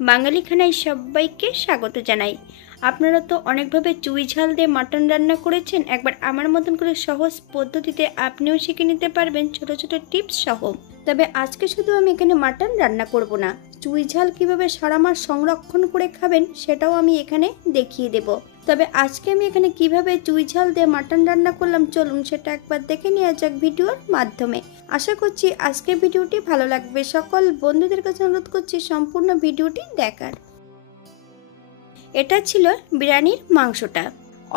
বাঙালি খানায় সবাইকে স্বাগত জানাই। আপনারা তো অনেকভাবে চুই ঝাল দিয়ে মাটন রান্না করেছেন। একবার আমার মতন করে সহজ পদ্ধতিতে আপনিও শিখে নিতে পারবেন ছোট ছোট টিপস সহ। তবে আজকে শুধু আমি এখানে মাটন রান্না করব না, চুই ঝাল কীভাবে সারা মাস সংরক্ষণ করে খাবেন সেটাও আমি এখানে দেখিয়ে দেব। তবে আজকে আমি এখানে কিভাবে চুই ঝাল দিয়ে মাটন রান্না করলাম চলুন সেটা একবার দেখে নেওয়া যাক ভিডিওর মাধ্যমে। আশা করছি আজকের ভিডিওটি ভালো লাগবে। সকল বন্ধুদের কাছে অনুরোধ করছি সম্পূর্ণ ভিডিওটি দেখার। এটা ছিল বিরিয়ানির মাংসটা।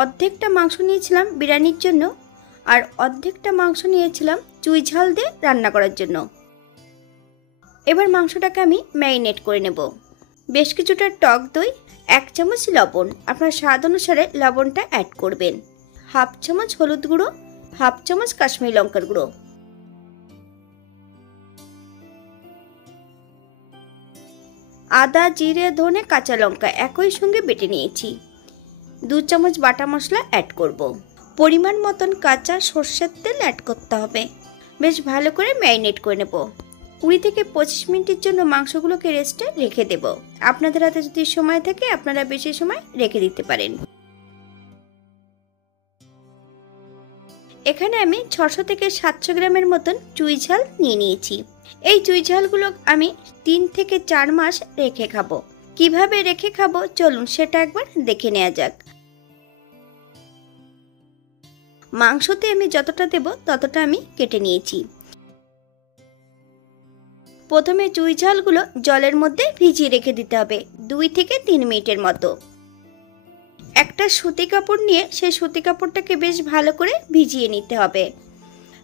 অর্ধেকটা মাংস নিয়েছিলাম বিরিয়ানির জন্য আর অর্ধেকটা মাংস নিয়েছিলাম চুই ঝাল দিয়ে রান্না করার জন্য। এবার মাংসটাকে আমি ম্যারিনেট করে নেব। বেশ কিছুটা টক দই, 1 চামচ লবণ, আপনার স্বাদ অনুসারে লবণটা অ্যাড করবেন, 1/2 চামচ হলুদ গুঁড়ো, 1/2 চামচ কাশ্মীরি লঙ্কার গুঁড়ো, আদা, জিরে, ধনে, কাঁচা লঙ্কা একই সঙ্গে বেটে নিয়েছি, 2 চামচ বাটা মশলা অ্যাড করব। পরিমাণ মতন কাঁচা সর্ষের তেল অ্যাড করতে হবে। বেশ ভালো করে ম্যারিনেট করে নেব। 20 থেকে 25 মিনিটের জন্য মাংসগুলোকে রেস্টে রেখে দেব। আপনাদের হাতে যদি সময় থাকে আপনারা বেশি সময় রেখে দিতে পারেন। এখানে আমি 600 থেকে 700 গ্রামের মতন চুই ঝাল নিয়ে নিয়েছি। এই চুই ঝালগুলো আমি 3 থেকে 4 মাস রেখে খাবো। কিভাবে রেখে খাবো চলুন সেটা একবার দেখে নেওয়া যাক। মাংসতে আমি যতটা দেব ততটা আমি কেটে নিয়েছি। প্রথমে চুই ঝালগুলো জলের মধ্যে ভিজিয়ে রেখে দিতে হবে 2 থেকে 3 মিনিটের মতো। একটা সুতি কাপড় নিয়ে সেই সুতি কাপড়টাকে বেশ ভালো করে ভিজিয়ে নিতে হবে।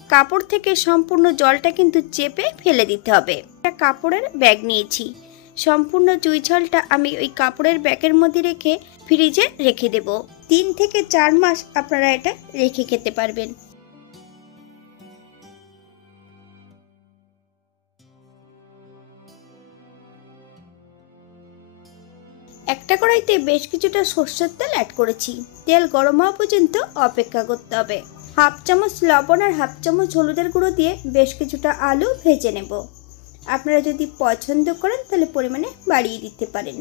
কাপড় থেকে সম্পূর্ণ জলটা কিন্তু চেপে ফেলে দিতে হবে। একটা কাপড়ের ব্যাগ নিয়েছি, সম্পূর্ণ চুই ঝালটা আমি ওই কাপড়ের ব্যাগের মধ্যে রেখে ফ্রিজে রেখে দেব। 3 থেকে 4 মাস আপনারা এটা রেখে খেতে পারবেন। একটা কড়াইতে বেশ কিছুটা সরষের তেল অ্যাড করেছি। তেল গরম হওয়া পর্যন্ত অপেক্ষা করতে হবে। 1/2 চামচ লবণ আর 1/2 চামচ হলুদের গুঁড়ো দিয়ে বেশ কিছুটা আলু ভেজে নেব। আপনারা যদি পছন্দ করেন তাহলে পরিমাণে বাড়িয়ে দিতে পারেন।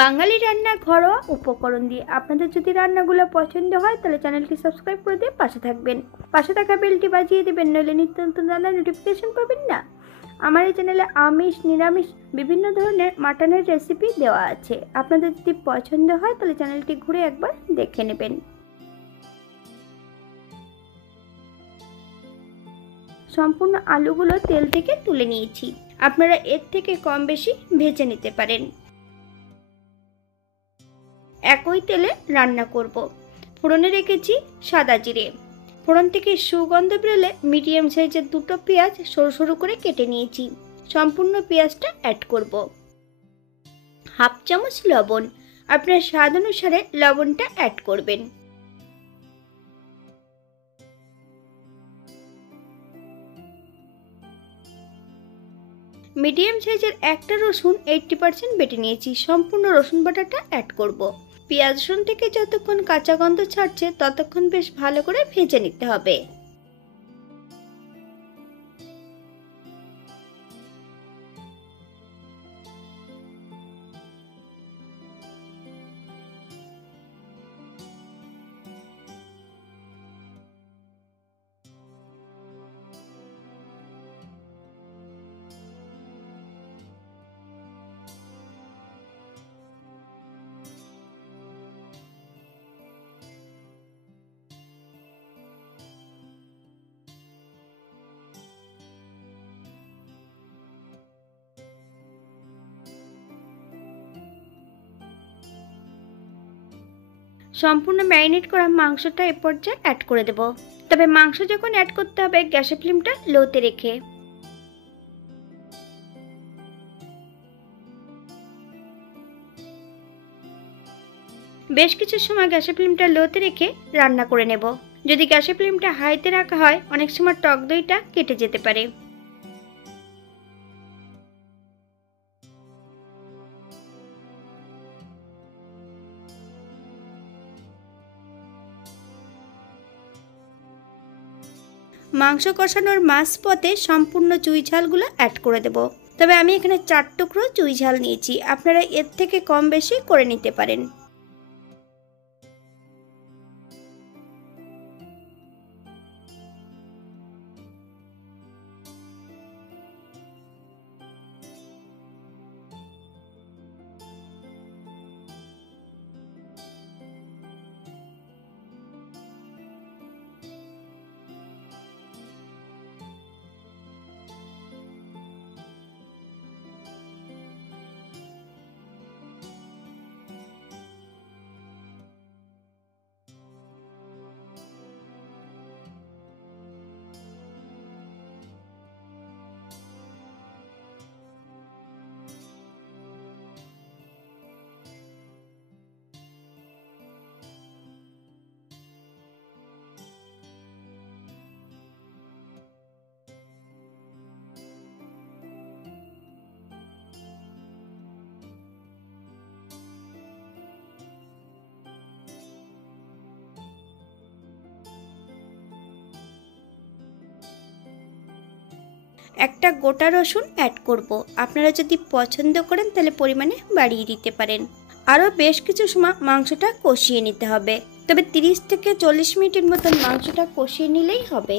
বাঙালি রান্না ঘরোয়া উপকরণ দিয়ে আপনাদের যদি রান্নাগুলো পছন্দ হয় তাহলে চ্যানেলটি সাবস্ক্রাইব করে দিয়ে পাশে থাকবেন। পাশে থাকা বেলটি বাজিয়ে দেবেন, নইলে নিত্য নতুন রান্নার নোটিফিকেশন পাবেন না। আমার এই চ্যানেলে আমিষ নিরামিষ বিভিন্ন ধরনের মাটনের রেসিপি দেওয়া আছে। আপনাদের যদি পছন্দ হয় তাহলে চ্যানেলটি ঘুরে একবার দেখে নেবেন। সম্পূর্ণ আলুগুলো তেল থেকে তুলে নিয়েছি। আপনারা এর থেকে কম বেশি ভেজে নিতে পারেন। একই তেলে রান্না করব। ফোড়নে রেখেছি সাদা জিরে। ফোড়ন থেকে সুগন্ধ বেরোলে মিডিয়াম সাইজের 2টো পেঁয়াজ সরু সরু করে কেটে নিয়েছি। সম্পূর্ণ পেঁয়াজটা অ্যাড করব। 1/2 চামচ লবণ, আপনার স্বাদ অনুসারে লবণটা অ্যাড করবেন। মিডিয়াম সাইজের একটা রসুন 80% বেটে নিয়েছি। সম্পূর্ণ রসুন বাটাটা অ্যাড করব। পেঁয়াজ রসুন থেকে যতক্ষণ কাঁচা গন্ধ ছাড়ছে ততক্ষণ বেশ ভালো করে ভেজে নিতে হবে। সম্পূর্ণ ম্যারিনেট করা মাংসটা এ পর্যায়ে অ্যাড করে দেব। তবে মাংস যখন অ্যাড করতে হবে গ্যাসের ফ্লেমটা লোতে রেখে। বেশ কিছু সময় গ্যাসের ফ্লেমটা লোতে রেখে রান্না করে নেব। যদি গ্যাসের ফ্লেমটা হাইতে রাখা হয় অনেক সময় টক দইটা কেটে যেতে পারে। মাংস কষানোর মাঝপথে সম্পূর্ণ চুই ঝালগুলো অ্যাড করে দেব। তবে আমি এখানে 4 টুকরো চুই ঝাল নিয়েছি, আপনারা এর থেকে কম বেশি করে নিতে পারেন। একটা গোটা রসুন অ্যাড করব, আপনারা যদি পছন্দ করেন তাহলে পরিমাণে বাড়িয়ে দিতে পারেন। আরও বেশ কিছু সময় মাংসটা কষিয়ে নিতে হবে, তবে 30 থেকে 40 মিনিটের মতন মাংসটা কষিয়ে নিলেই হবে।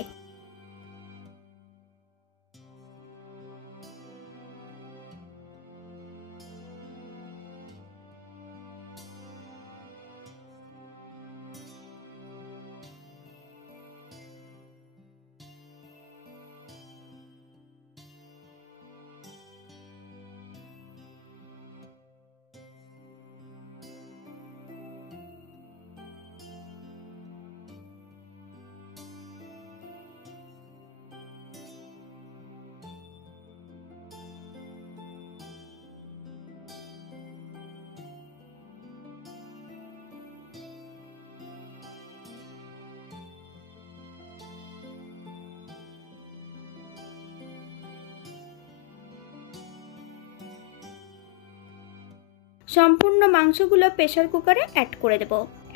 সম্পূর্ণ মাংসগুলো প্রেসার কুকারে অ্যাড করে দেব।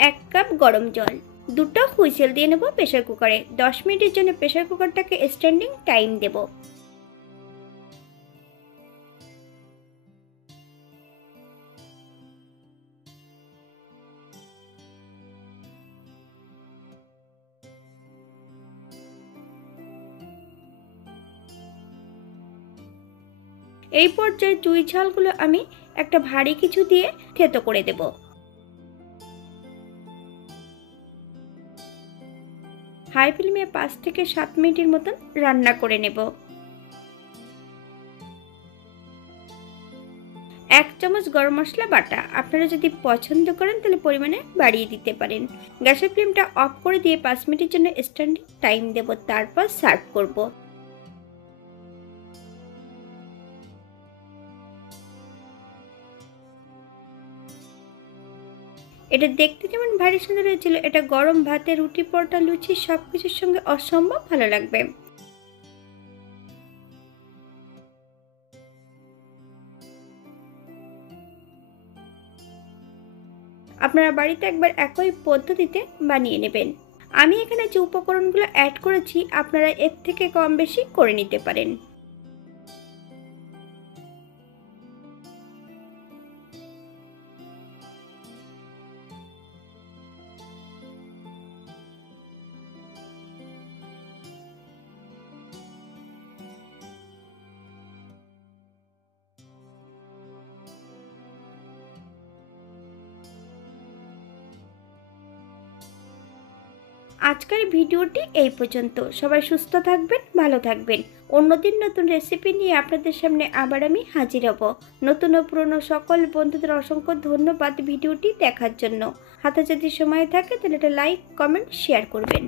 1 কাপ গরম জল, 2টো হুইসেল দিয়ে নেব প্রেসার কুকারে। 10 মিনিটের জন্য প্রেসার কুকারটাকে স্ট্যান্ডিং টাইম দেব। এই পর্যায়ে চুই ঝালগুলো আমি একটা ভারী কিছু দিয়ে থেতো করে দেব। হাই ফ্লেমে 5 থেকে 7 মিনিটের মতন রান্না করে নেব। 1 চামচ গরম মশলা বাটা, আপনারা যদি পছন্দ করেন তাহলে পরিমাণে বাড়িয়ে দিতে পারেন। গ্যাসের ফ্লেমটা অফ করে দিয়ে 5 মিনিটের জন্য স্ট্যান্ডিং টাইম দেব, তারপর সার্ভ করব। এটা দেখতে যেমন ভারী সুন্দর হয়েছিল, এটা গরম ভাতে, রুটি, পরোটা, লুচি সবকিছুর সঙ্গে অসম্ভব ভালো লাগবে। আপনারা বাড়িতে একবার একই পদ্ধতিতে বানিয়ে নেবেন। আমি এখানে যে উপকরণগুলো অ্যাড করেছি আপনারা এর থেকে কম বেশি করে নিতে পারেন। আজকের ভিডিওটি এই পর্যন্ত। সবাই সুস্থ থাকবেন, ভালো থাকবেন। অন্যদিন নতুন রেসিপি নিয়ে আপনাদের সামনে আবার আমি হাজির হব। নতুন ও পুরনো সকল বন্ধুদের অসংখ্য ধন্যবাদ ভিডিওটি দেখার জন্য। হাতে যদি সময় থাকে তাহলে একটা লাইক, কমেন্ট, শেয়ার করবেন।